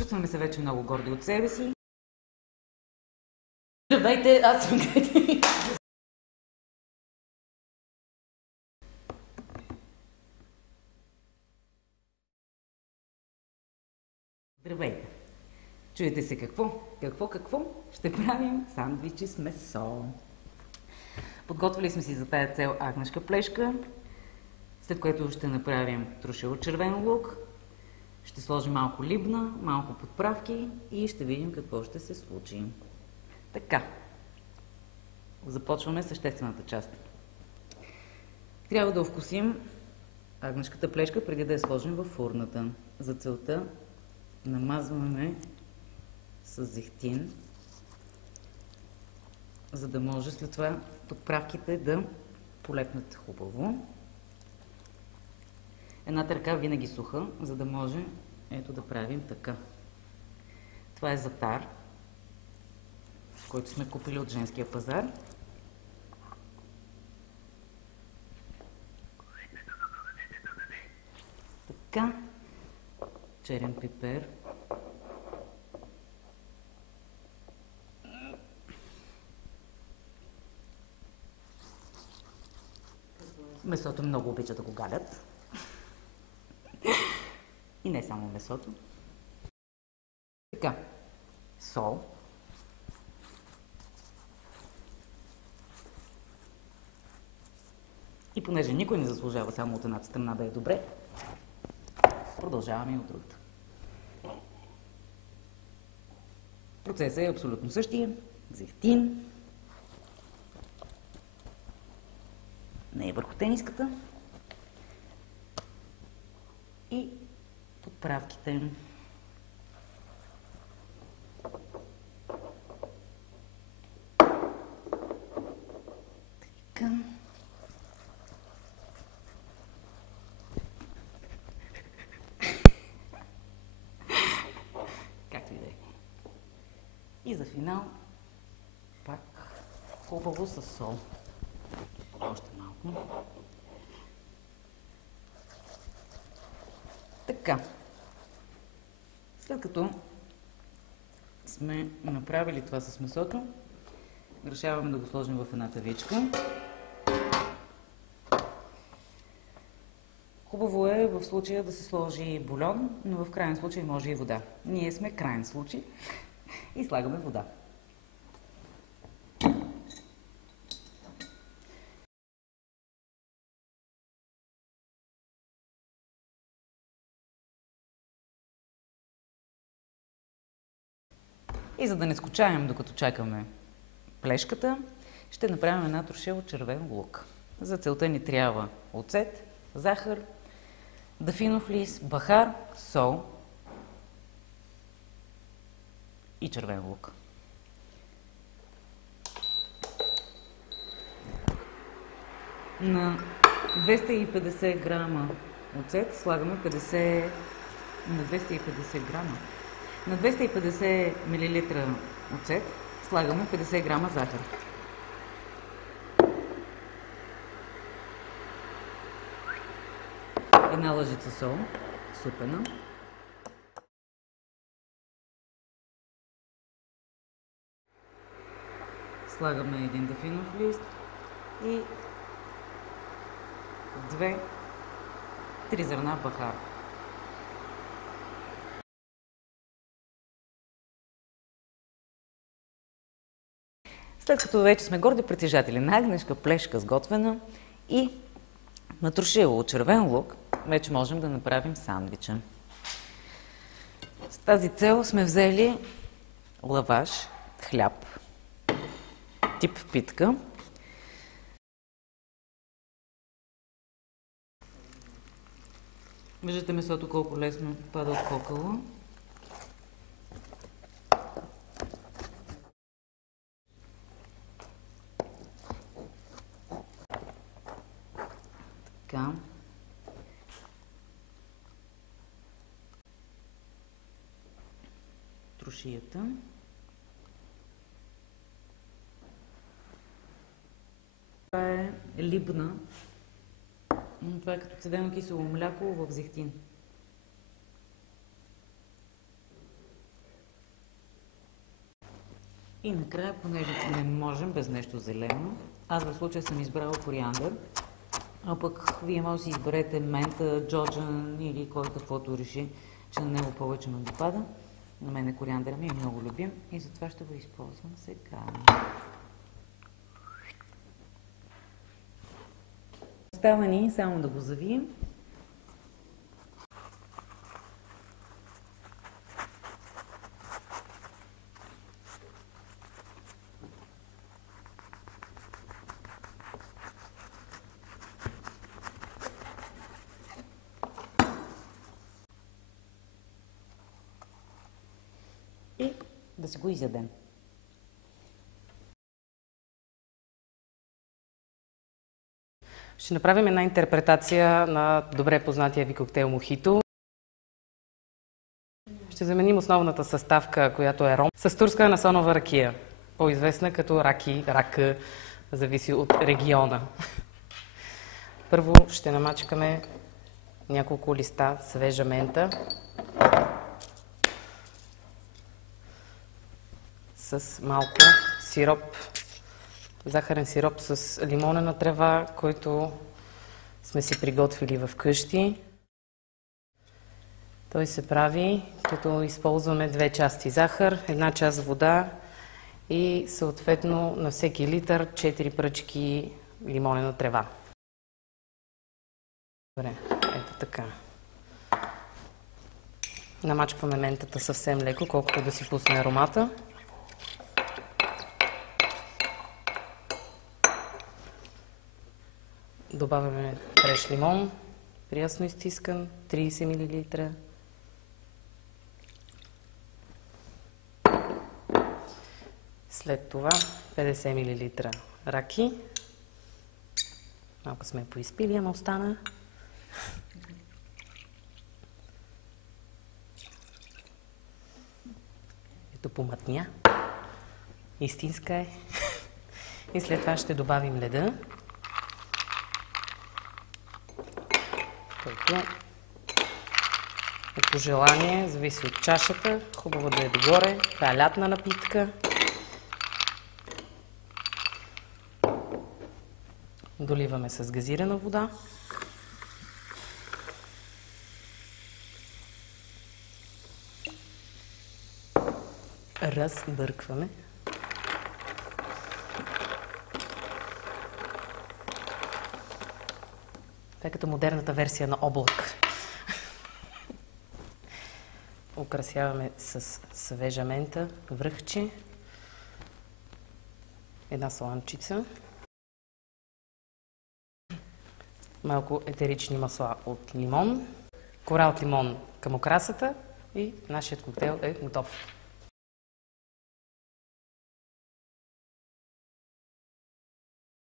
Чувстваме се вече много горди от себе си. Здравейте, аз съм Гети. Здравейте. Чуете се какво? Какво? Ще правим сандвичи с месо. Подготвили сме си за тая цел агнешка плешка, след което ще направим трошил от червен лук, ще сложим малко либна, малко подправки и ще видим какво ще се случи. Така, започваме съществената част. Трябва да овкусим агнешката плешка преди да я сложим във фурната. За целта намазваме с зехтин, за да може след това подправките да полепнат хубаво. Едната ръка винаги суха, за да може ето да правим така. Това е затар, който сме купили от женския пазар. Така, черен пипер. Месото много обича да го галят. И не само месото. Така, сол. И понеже никой не заслужава само от едната страна да е добре, продължаваме и от другата. Процесът е абсолютно същия. Зехтин. Не е върху тениската. И подправките. Така. Както и да е. И за финал пак хубаво със сол. Още малко. Така. След като сме направили това с месото, решаваме да го сложим в една тавичка. Хубаво е в случая да се сложи бульон, но в крайен случай може и вода. Ние сме крайен случай и слагаме вода. И за да не скучаем докато чакаме плешката, ще направим една трошия от червен лук. За целта ни трябва оцет, захар, дафинов лист, бахар, сол и червен лук. На 250 грама оцет слагаме 50 на 250 грама. На 250 мл оцет слагаме 50 грама захар. Една лъжица сол, супена. Слагаме един дафинов лист и 2-3 зърна бахар. След като вече сме горди притежатели на агнешка плешка сготвена и на трошило от червен лук, вече можем да направим сандвича. С тази цел сме взели лаваш, хляб, тип питка. Виждате месото колко лесно пада от кокала. Така. Трошията. Това е либна. Това е като цедено кисело мляко в зехтин. И накрая, понеже не можем без нещо зелено, аз в случая съм избрала кориандър, а пък вие може да си изберете мента, джоджан или кой каквото реши, че на него повече му допада. На мен кориандъра ми е много любим и затова ще го използвам сега. Остава ни само да го завием. И да си го изядем. Ще направим една интерпретация на добре познатия ви коктейл мохито. Ще заменим основната съставка, която е ром, с турска анасонова ракия, по-известна като раки, рака, зависи от региона. Първо ще намачкаме няколко листа свежа мента с малко сироп, захарен сироп с лимонена трева, който сме си приготвили в къщи. Той се прави, като използваме 2 части захар, 1 част вода и съответно на всеки литър 4 пръчки лимонена трева. Добре, ето така. Намачкваме ментата съвсем леко, колкото да си пусне аромата. Добавяме фреш лимон, прясно изтискан, 30 мл. След това 50 мл раки. Малко сме поизпили, ама остана. Ето помътня. Истинска е. И след това ще добавим леда, който е по желание, зависи от чашата. Хубаво да е догоре. Това е лятна напитка. Доливаме с газирана вода. Разбъркваме. Това е като модерната версия на облак. Украсяваме с свежа мента, връхче, 1 слънчица, малко етерични масла от лимон, кора от лимон към окрасата и нашият коктейл е готов.